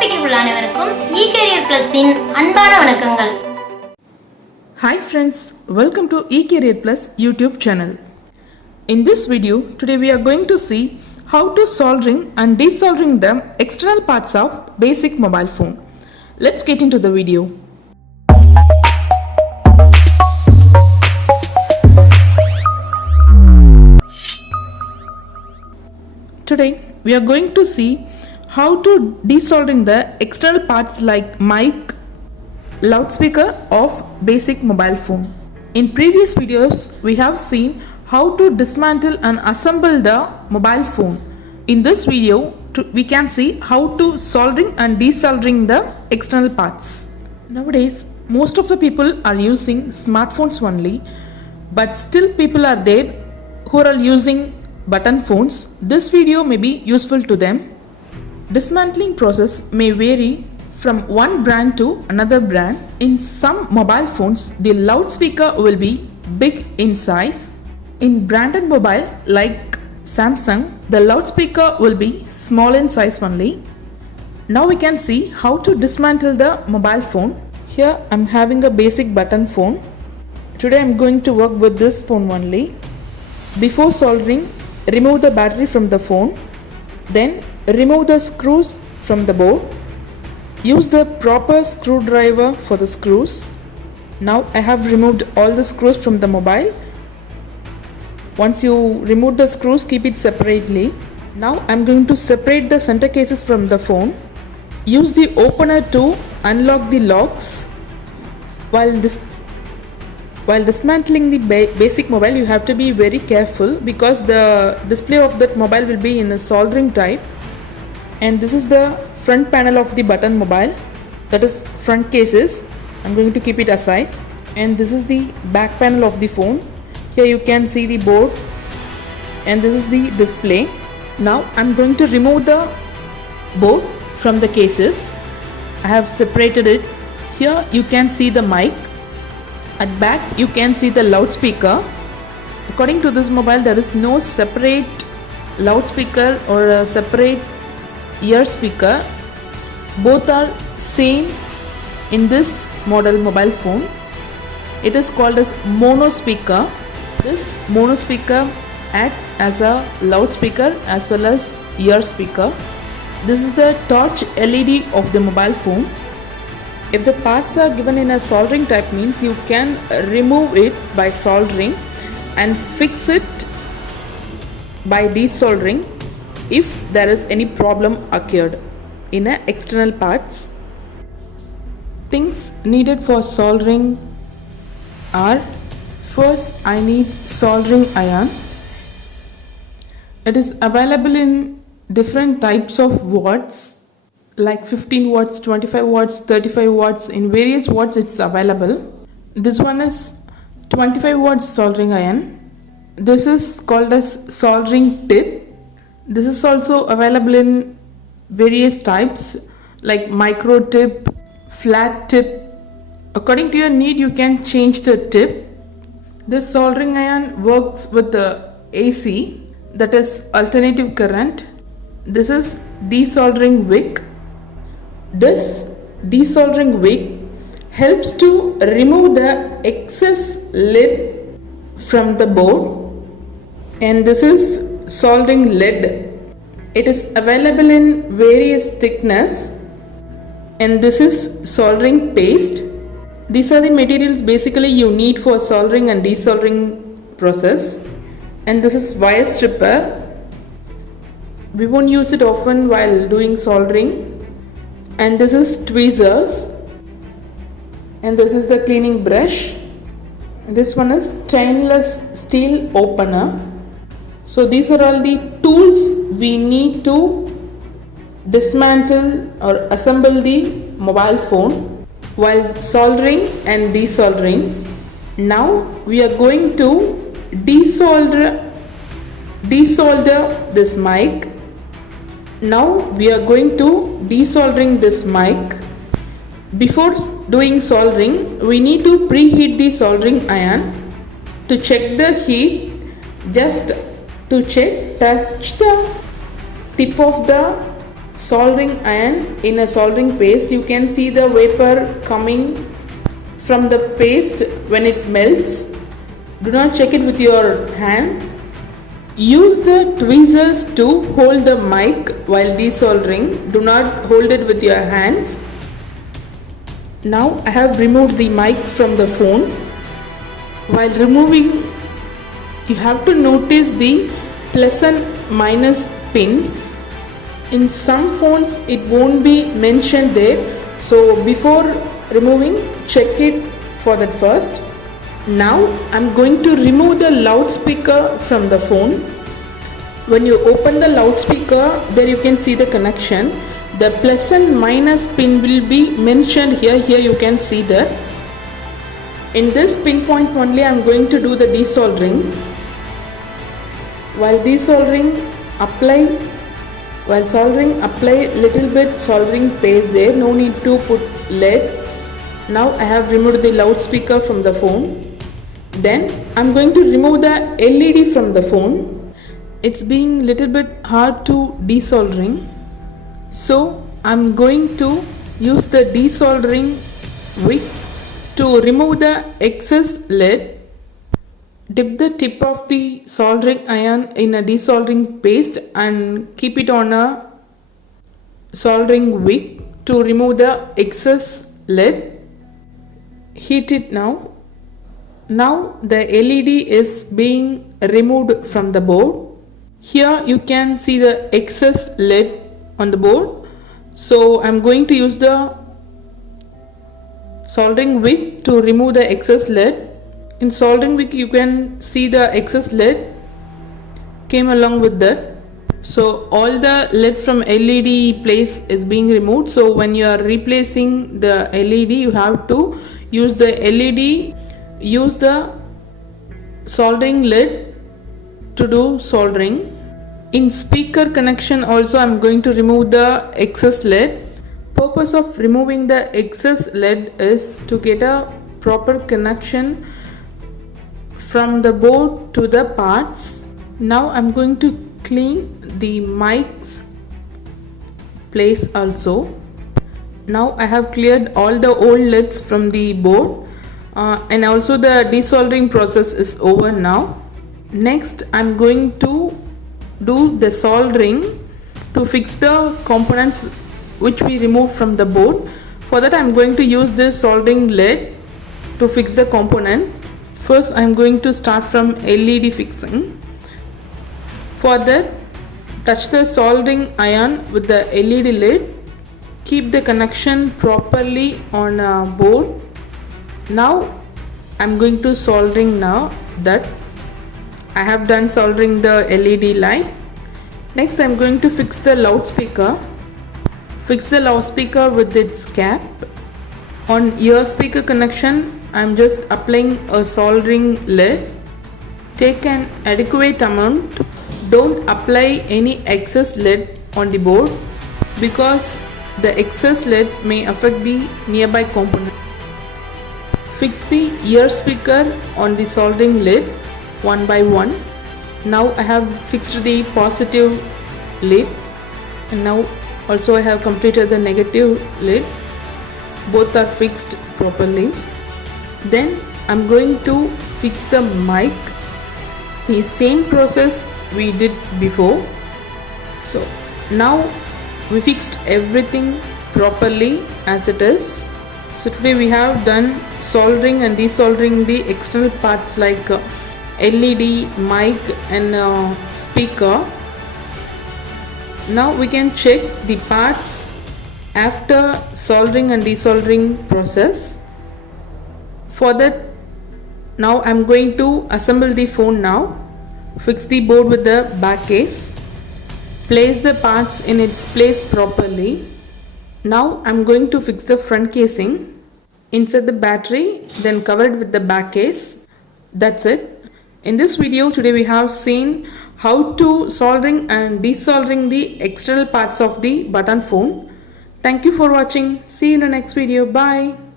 நம்பிக்கைக்குள்ள அனைவருக்கும் eCareer Plus இன் அன்பான வணக்கங்கள். Hi friends, welcome to eCareer Plus YouTube channel. In this video, today we are going to see how to soldering and desoldering the external parts of basic mobile phone. Let's get into the video. Today we are going to see how to desoldering the external parts like mic, loudspeaker of basic mobile phone. In previous videos we have seen how to dismantle and assemble the mobile phone. In this video we can see how to soldering and desoldering the external parts. Nowadays most of the people are using smartphones only, but still people are there who are using button phones. This video may be useful to them. Dismantling process may vary from one brand to another brand. In some mobile phones, the loudspeaker will be big in size. In branded mobile like Samsung, the loudspeaker will be small in size only. Now we can see how to dismantle the mobile phone. Here I am having a basic button phone. Today I am going to work with this phone only. Before soldering, remove the battery from the phone. Then remove the screws from the board. Use the proper screwdriver for the screws. Now I have removed all the screws from the mobile. Once you remove the screws, keep it separately. Now I am going to separate the center cases from the phone. Use the opener to unlock the locks. While dismantling the basic mobile, you have to be very careful because the display of that mobile will be in a soldering type. And this is the front panel of the button mobile, that is front cases. I'm going to keep it aside. And this is the back panel of the phone. Here you can see the board and this is the display. Now I'm going to remove the board from the cases. I have separated it. Here you can see the mic. At back you can see the loudspeaker. According to this mobile, there is no separate loudspeaker or a separate ear speaker. Both are same in this model mobile phone. It is called as mono speaker. This mono speaker acts as a loudspeaker as well as ear speaker. This is the torch LED of the mobile phone. If the parts are given in a soldering type, means you can remove it by soldering and fix it by desoldering if there is any problem occurred in a external parts. Things needed for soldering are: first I need soldering iron. It is available in different types of watts like 15 watts, 25 watts, 35 watts. In various watts it's available. This one is 25 watts soldering iron. This is called as soldering tip. This is also available in various types like micro tip, flat tip. According to your need you can change the tip. This soldering iron works with the AC, that is alternative current. This is desoldering wick. This desoldering wick helps to remove the excess lead from the board. And this is soldering lead. It is available in various thickness. And this is soldering paste. These are the materials basically you need for soldering and desoldering process. And this is wire stripper. We won't use it often while doing soldering. And this is tweezers. And this is the cleaning brush. This one is stainless steel opener. So these are all the tools we need to dismantle or assemble the mobile phone while soldering and desoldering. Now we are going to desolder this mic. Now we are going to desoldering this mic. Before doing soldering, we need to preheat the soldering iron. To check the heat, just to check, touch the tip of the soldering iron in a soldering paste, you can see the vapor coming from the paste when it melts. Do not check it with your hand. Use the tweezers to hold the mic while desoldering. Do not hold it with your hands. Now I have removed the mic from the phone. While removing, you have to notice the plus and minus pins. In some phones it won't be mentioned there, so before removing, check it for that first. Now I'm going to remove the loudspeaker from the phone. When you open the loudspeaker, there you can see the connection. The plus and minus pin will be mentioned here. Here you can see that. In this pinpoint only I'm going to do the desoldering. While soldering, apply little bit soldering paste there. No need to put lead. Now I have removed the loudspeaker from the phone. Then I'm going to remove the LED from the phone. It's being little bit hard to desoldering, so I'm going to use the desoldering wick to remove the excess lead. Dip the tip of the soldering iron in a desoldering paste and keep it on a soldering wick to remove the excess lead. Heat it now. Now the LED is being removed from the board. Here you can see the excess lead on the board. So I'm going to use the soldering wick to remove the excess lead. In soldering wick you can see the excess lead came along with that. So all the lead from LED place is being removed. So when you are replacing the LED, you have to use the LED, use the soldering lead to do soldering. In speaker connection also I'm going to remove the excess lead. Purpose of removing the excess lead is to get a proper connection from the board to the parts. Now I'm going to clean the mic's place also. Now I have cleared all the old leads from the board and also the desoldering process is over now. Next I'm going to do the soldering to fix the components which we removed from the board. For that I'm going to use this soldering lead to fix the component. First I'm going to start from LED fixing. For that, touch the soldering iron with the LED lid. Keep the connection properly on a board. Now I'm going to soldering now that I have done soldering the LED light. Next I'm going to fix the loudspeaker. Fix the loudspeaker with its cap. On ear speaker connection I'm just applying a soldering lead. Take an adequate amount. Don't apply any excess lead on the board because the excess lead may affect the nearby component. Fix the ear speaker on the soldering lid one by one. Now I have fixed the positive lid and now also I have completed the negative lid. Both are fixed properly. Then I'm going to fix the mic. The same process we did before. So now we fixed everything properly as it is. So today we have done soldering and desoldering the external parts like LED, mic and speaker. Now we can check the parts after soldering and desoldering process. For that, now I'm going to assemble the phone now. Fix the board with the back case. Place the parts in its place properly. Now I'm going to fix the front casing. Insert the battery, then cover it with the back case. That's it. In this video today we have seen how to soldering and desoldering the external parts of the button phone. Thank you for watching. See you in the next video. Bye.